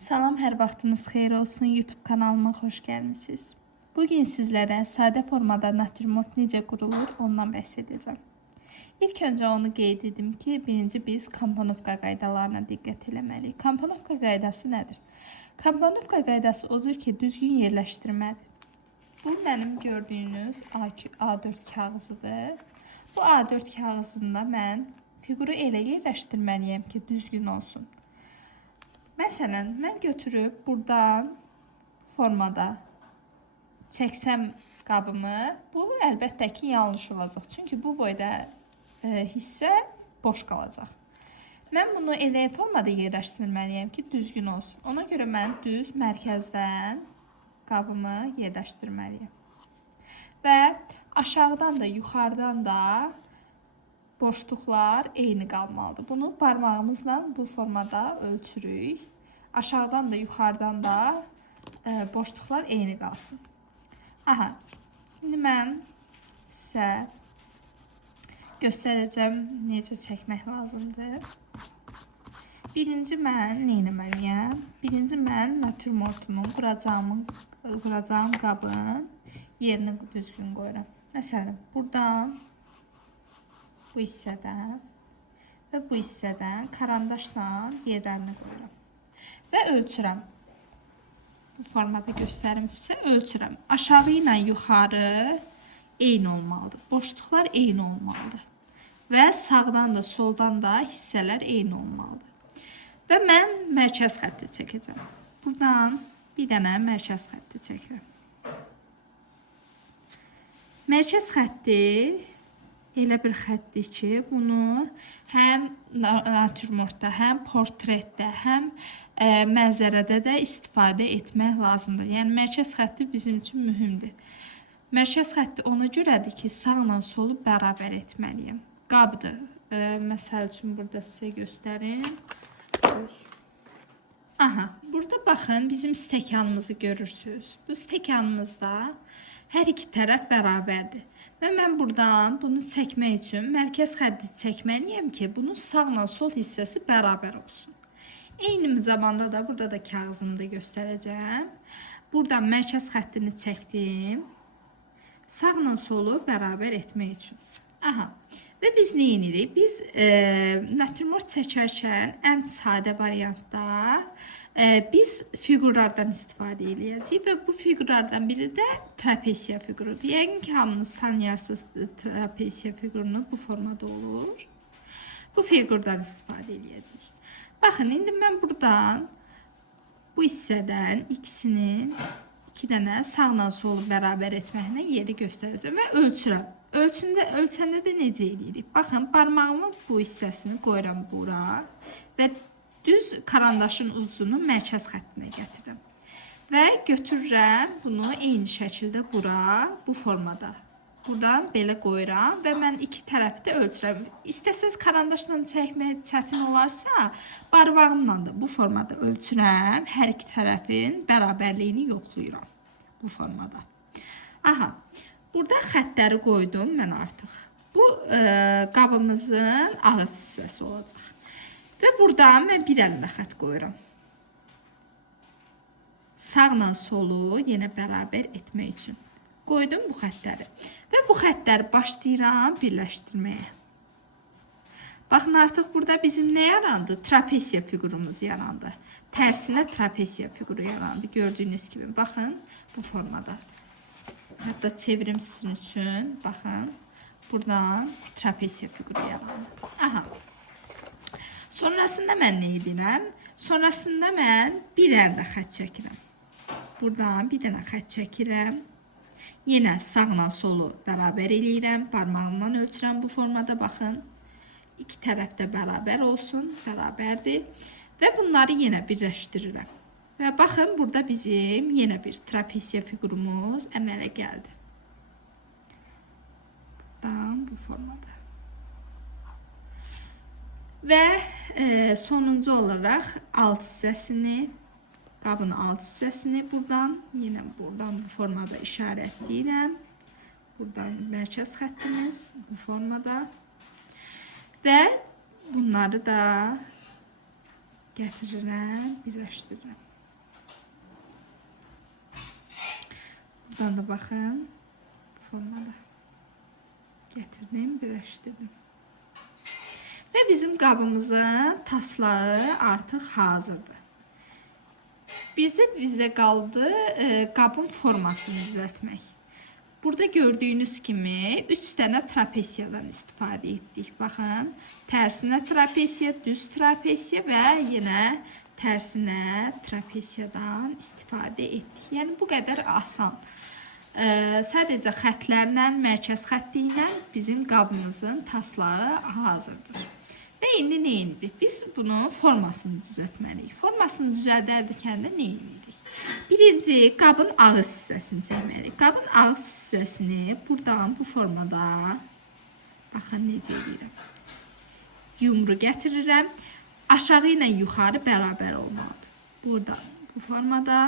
Salam, hər vaxtınız xeyir olsun. YouTube kanalıma xoş gəlmisiniz. Bugün sizlərə sadə formada natürmort necə qurulur, ondan bəhs edəcəm. İlk öncə onu qeyd edim ki, birinci biz komponovka qaydalarına diqqət eləməliyik. Komponovka qaydası nədir? Komponovka qaydası odur ki, düzgün yerləşdirmədir. Bu mənim gördüyünüz A4 kağızıdır. Bu A4 kağızında mən fiquru elə yerləşdirməliyəm ki, düzgün olsun. Məsələn, mən götürüb buradan formada çəksəm qabımı, bu əlbəttə ki, yanlış olacaq. Çünki bu boyda hissə boş qalacaq. Mən bunu elə formada yerləşdirməliyəm ki, düzgün olsun. Ona görə mən düz mərkəzdən qabımı yerləşdirməliyəm. Və aşağıdan da, yuxarıdan da boşluqlar eyni qalmalıdır. Bunu parmağımızla bu formada ölçürük. Aşağıdan da, yuxarıdan da boşluqlar eyni qalsın. Aha, şimdi mən sizə göstərəcəm necə çəkmək lazımdır. Birinci mən nə etməliyəm? Birinci mən natürmortumu quracağım qabın yerini düzgün qoyuram. Məsələn, buradan bu hissədən və bu hissədən karandaşla yerlərini qoyuram. Və ölçürəm. Bu formada göstərim sizə, ölçürəm. Aşağı ilə yuxarı eyni olmalıdır. Boşluqlar eyni olmalıdır. Və sağdan da, soldan da hissələr eyni olmalıdır. Və mən mərkəz xətti çəkəcəm. Buradan bir dənə mərkəz xətti çəkirəm. Mərkəz xətti elə bir xətdir ki, bunu həm natürmortda, həm portretdə, həm mənzərədə də istifadə etmək lazımdır. Yəni, mərkəz xətti bizim üçün mühümdür. Mərkəz xətti ona görədir ki, sağla solu bərabər etməliyəm. Qabdır. Məsəl üçün, burada sizə göstərim. Aha, burada baxın, bizim stəkanımızı görürsünüz. Bu stəkanımızda hər iki tərəf bərabərdir. Və mən buradan bunu çəkmək üçün mərkəz xətti çəkməliyəm ki, bunun sağla sol hissəsi bərabər olsun. Eyni zamanda da burada da kağızımda göstərəcəm. Buradan mərkəz xəttini çəkdim. Sağla solu bərabər etmək üçün. Aha. Və biz nə edirik? Biz natürmort çəkərkən ən sadə variantda biz fiqurlardan istifadə edəcəyik və bu fiqurlardan biri də trapesiya fiqurudur. Yəqin ki, hamınız tanıyarsınız trapesiya fiqurunu, bu formada olur. Bu fiqurdan istifadə edəcəyik. Baxın, indi mən buradan bu hissədən ikisinin iki dənə sağla solu bərabər etməklə yeri göstərəcəm və ölçürəm. Ölçəndə də necə edirik? Baxın, parmağımın bu hissəsini qoyuram bura və düz karandaşın ucunu mərkəz xəttinə gətirirəm. Və götürürəm bunu eyni şəkildə bura, bu formada. Buradan belə qoyuram və mən iki tərəfi də ölçürəm. İstəsəz karandaşla çəkmək çətin olarsa, barmağımla da bu formada ölçürəm. Hər iki tərəfin bərabərliyini yoxlayıram bu formada. Aha, burada xəttləri qoydum mən artıq. Bu qabımızın ağız hissəsi olacaq. Və buradan mən bir əlinə xətt qoyuram. Sağla solu yenə bərabər etmək üçün. Qoydum bu xəttləri. Və bu xəttləri başlayıram birləşdirməyə. Baxın, artıq burada bizim nə yarandı? Trapesiya fiqurumuz yarandı. Tərsinə trapesiya fiquru yarandı. Gördüyünüz kimi. Baxın, bu formada. Hətta çevirim sizin üçün. Baxın, buradan trapesiya fiquru yarandı. Aha. Sonrasında mən nə edirəm? Sonrasında mən bir dənə xətt çəkirəm. Buradan bir dənə xətt çəkirəm. Yenə sağla solu bərabər eləyirəm. Parmağımdan ölçürəm bu formada, baxın. İki tərəf də bərabər olsun, bərabərdir. Və bunları yenə birləşdirirəm. Və baxın, burada bizim yenə bir trapesiya fiqurumuz əmələ gəldi. Buradan bu formada. Və sonuncu olaraq alt hissəsini, qabın alt hissəsini buradan, yenə buradan bu formada işarətləyirəm. Buradan mərkəz xəttimiz bu formada. Və bunları da gətirirəm, birləşdirirəm. Buradan da baxın, formada gətirdim, birləşdirdim. Və bizim qabımızın taslağı artıq hazırdır. Bizə qaldı qabın formasını düzəltmək. Burada gördüyünüz kimi 3 dənə trapesiyadan istifadə etdik. Baxın, tərsinə trapesiya, düz trapesiya və yenə tərsinə trapesiyadan istifadə etdik. Yəni bu qədər asan. Sadəcə xətlərlə, mərkəz xətti ilə bizim qabımızın taslağı hazırdır. Və indi nə edirik? Biz bunun formasını düzəltməliyik. Formasını düzəldərkən də nə edirik? Birinci, qabın ağız hissəsini çəkməliyik. Qabın ağız hissəsini buradan bu formada, baxın necə edirəm. Yumru gətirirəm. Aşağı ilə yuxarı bərabər olmalıdır. Buradan bu formada,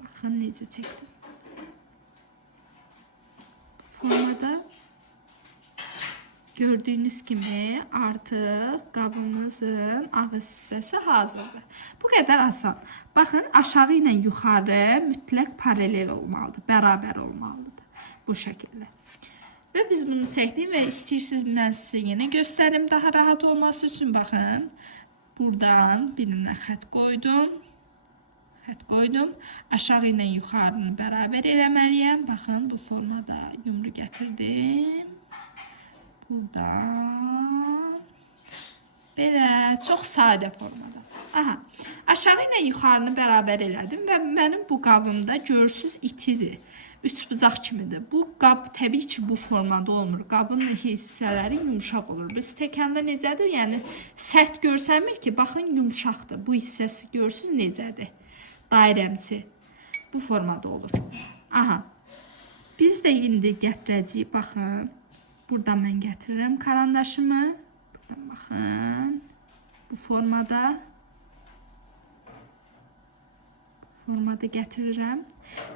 baxın necə çəkdim. Bu formada gördüyünüz kimi artıq qabımızın ağız hissəsi hazırdır. Bu qədər asan. Baxın, aşağı ilə yuxarı mütləq paralel olmalıdır, bərabər olmalıdır. Bu şəkildə. Və biz bunu çəkdik və istəyirsiniz mən sizə yenə göstərim daha rahat olması üçün. Baxın, buradan birinə xət qoydum. Aşağı ilə yuxarını bərabər eləməliyəm. Baxın, bu formada yumru gətirdim. Buradan belə çox sadə formada. Aha, aşağı ilə yuxarını bərabər elədim və mənim bu qabımda görürsüz itidir. Üçbucaq kimidir. Bu qab təbii ki bu formada olmur. Qabın hissələri yumşaq olur. Bu stəkanda necədir? Yəni sərt görsənmir ki, baxın yumşaqdır. Bu hissəsi görürsüz necədir? Dairəmsi. Bu formada olur. Aha. Biz də indi gətirəcəyik, baxın. Buradan mən gətirirəm karandaşımı. Buradan baxın. Bu formada. Gətirirəm.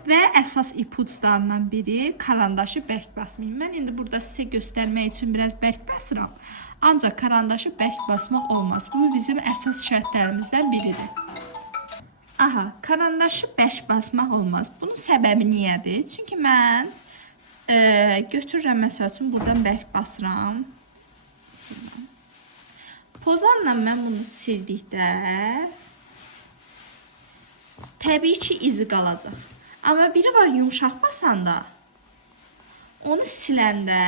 Və əsas ipuclarından biri karandaşı bərk basmayın. Mən indi burada sizə göstərmək üçün biraz bərk basıram. Ancaq karandaşı bərk basmaq olmaz. Bu bizim əsas şərtlərimizdən biridir. Aha, karandaşı bərk basmaq olmaz. Bunun səbəbi niyədir? Çünki mən götürürəm, məsəl üçün, buradan bərk basıram. Pozanla mən bunu sildikdə təbii ki izi qalacaq. Amma biri var yumşaq basanda, onu siləndə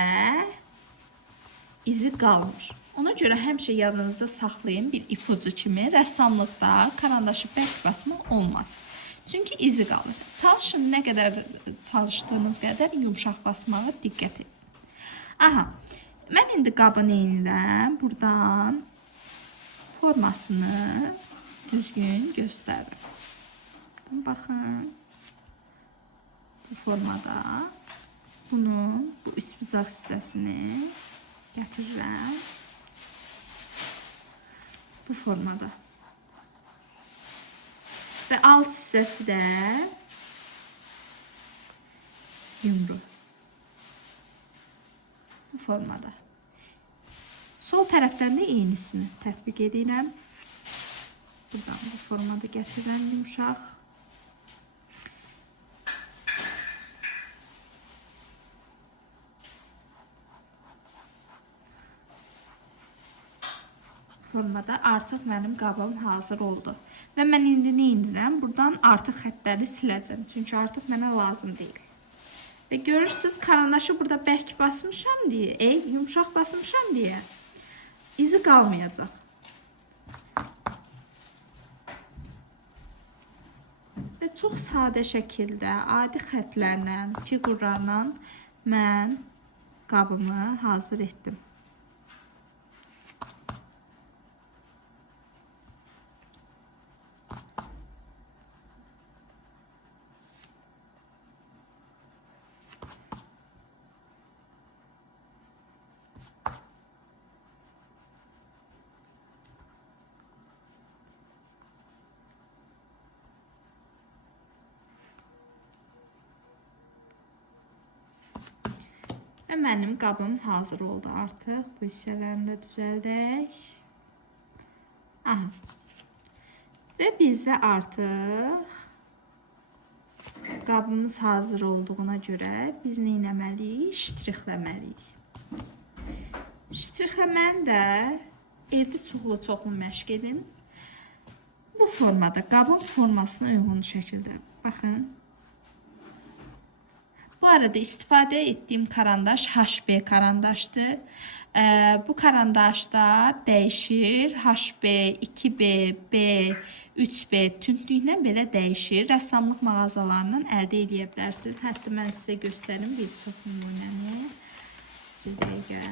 izi qalmır. Ona görə həmişə yadınızda saxlayın bir ipucu kimi rəssamlıqda karandaşı bərk basmaq olmaz. Çünki izi qalır. Çalışın, nə qədər çalışdığınız qədər yumşaq basmağa diqqət edin. Aha, mən indi qabı neyirəm? Buradan formasını düzgün göstərirəm. Baxın, bu formada bunun bu üçbucaq hissəsini gətirirəm. Bu formada. Və alt hissəsi də yumru. Bu formada. Sol tərəfdən də eynisini tətbiq edirəm. Buradan bu formada gətirirəm yumşaq. Formada artıq mənim qabım hazır oldu. Və mən indi nə edirəm? Buradan artıq xətləri siləcəm. Çünki artıq mənə lazım deyil. Və görürsünüz, karandaşı burada bərk basmışam deyə, yumşaq basmışam deyə izi qalmayacaq. Və çox sadə şəkildə, adi xətlərlə, fiqurlarla mən qabımı hazır etdim. Mənim qabım hazır oldu artıq. Bu hissələrini də düzəldək. Aha. Və bizdə artıq qabımız hazır olduğuna görə biz nə etməliyik? Ştrixləməliyik. Ştrixləməni də evdə çoxlu məşq edin. Bu formada, qabın formasına uyğun şəkildə. Baxın. Bu arada istifadə etdiyim karandaş HB karandaşdır. Bu karandaşlar dəyişir. HB, 2B, B, 3B tündlüklə belə dəyişir. Rəssamlıq mağazalarından əldə edə bilərsiniz. Hətta mən sizə göstərim bir çox nümunəni. Bir dəqiqə.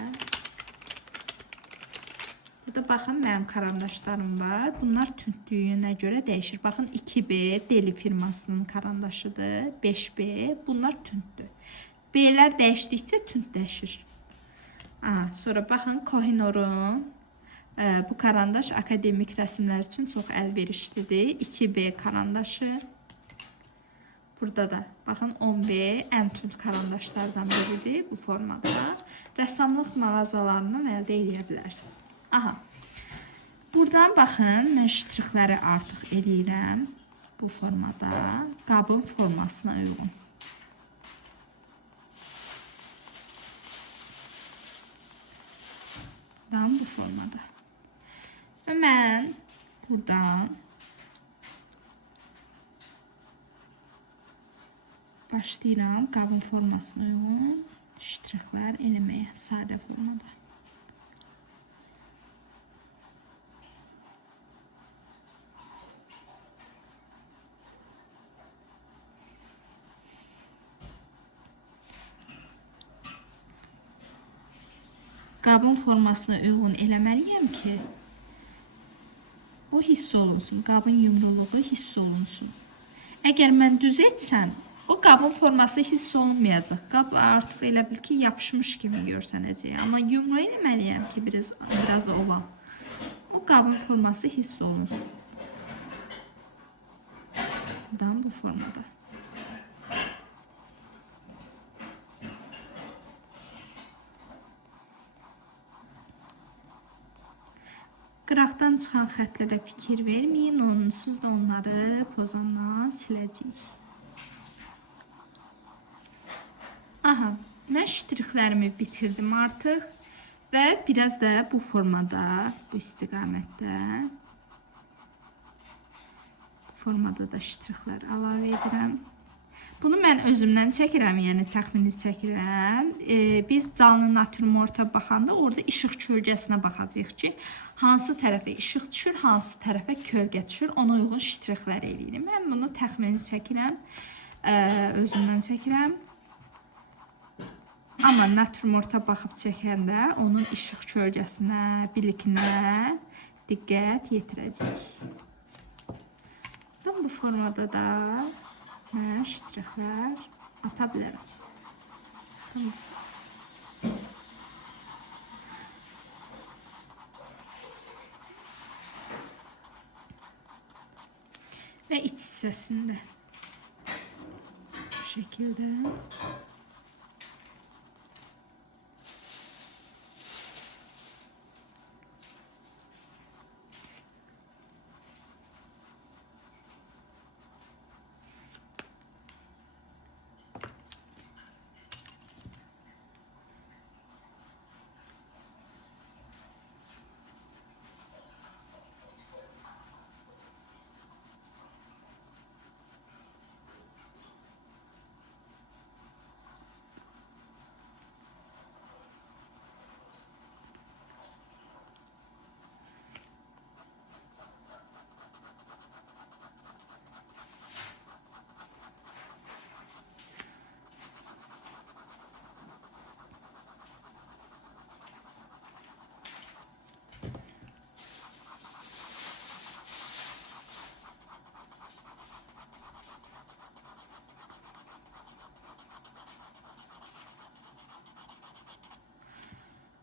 Burada baxın mənim karandaşlarım var. Bunlar tündlüyünə görə dəyişir. Baxın 2B Deli firmasının karandaşıdır. 5B bunlar tündür. B'lər dəyişdikcə tündləşir. Sonra baxın Kohinoor'un bu karandaş akademik rəsmlər üçün çox əlverişlidir. 2B karandaşı. Burada da baxın 10B ən tünd karandaşlardan biridir bu formada. Rəssamlıq mağazalarından əldə edə bilərsiniz. Aha. Buradan baxın, mən ştrixləri artıq eləyirəm bu formada, qabın formasına uyğun. Bu formada. Və mən buradan başlayıram qabın formasına uyğun ştrixlər eləməyə sadə formada. Qabın formasına uyğun eləməliyəm ki, o hiss olunsun, qabın yumruluğu hiss olunsun. Əgər mən düz etsəm, o qabın forması hiss olunmayacaq. Qab artıq elə bil ki, yapışmış kimi görsənəcək. Amma yumru eləməliyəm ki, biraz oval. O qabın forması hiss olunsun. Buradan bu formada. Qıraqdan çıxan xətlərə fikir verməyin, onsuz da onları pozandan siləcəyik. Aha, mən ştrixlərimi bitirdim artıq və biraz da bu formada, bu istiqamətdə, bu formada da ştrixlər əlavə edirəm. Bunu mən özümdən çəkirəm, yəni təxmini çəkirəm. Biz canlı natürmorta baxanda orada işıq kölgəsinə baxacağıq ki, hansı tərəfə işıq düşür, hansı tərəfə kölgə düşür, ona uyğun ştrixlər eləyirik. Mən bunu təxmini çəkirəm, özümdən çəkirəm. Amma natürmorta baxıb çəkəndə onun işıq kölgəsinə, bilikinə diqqət yetirəcək. Bu formada da mən ştrixlər ata bilərəm. Və iç hissəsində bu şəkildə.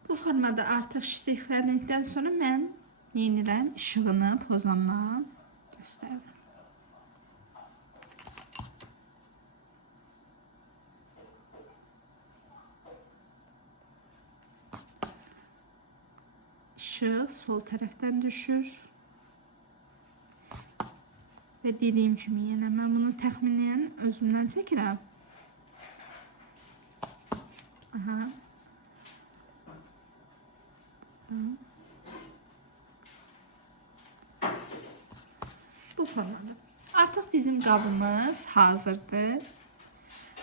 Bu formada artıq ştrixləndikdən sonra mən nə edirəm? İşığını pozandan göstərirəm. İşıq sol tərəfdən düşür. Və dediyim kimi yenə mən bunu təxminən özümdən çəkirəm. Aha. Bu formada. Artıq bizim qabımız hazırdır.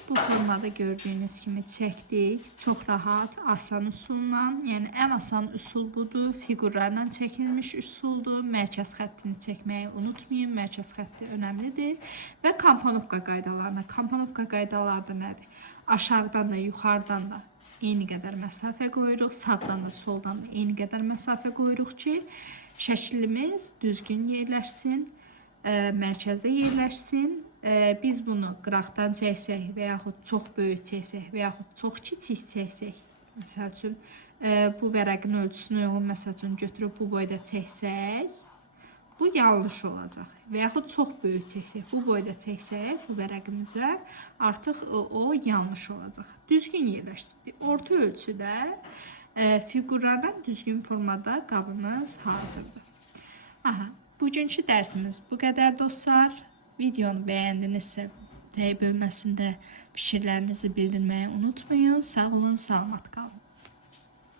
Bu formada gördüyünüz kimi çəkdik. Çox rahat, asan üsulla, yəni ən asan üsul budur. Fiqurlarla çəkilmiş üsuldur. Mərkəz xəttini çəkməyi unutmayın. Mərkəz xətti önəmlidir. Və komponovka qaydalarına. Komponovka qaydaları da nədir? Aşağıdan da, yuxarıdan da eyni qədər məsafə qoyuruq. Sağdan da, soldan da eyni qədər məsafə qoyuruq ki, şəklimiz düzgün yerləşsin, mərkəzdə yerləşsin. Biz bunu qıraqdan çəksək və yaxud çox böyük çəksək və yaxud çox kiçik çəksək, məsəl üçün bu vərəqin ölçüsünə uyğun məsəl üçün götürüb bu boyda çəksək, bu yanlış olacaq. Və yaxud çox böyük çəksək, bu boyda çəksək bu vərəqimizə artıq o yanlış olacaq. Düzgün yerləşdirdik. Orta ölçüdə fiqurlarla düzgün formada qabımız hazırdır. Aha, bugünkü dərsimiz bu qədər dostlar. Videonu bəyəndinizsə rəy bölməsində fikirlərinizi bildirməyi unutmayın. Sağ olun, salamat qalın.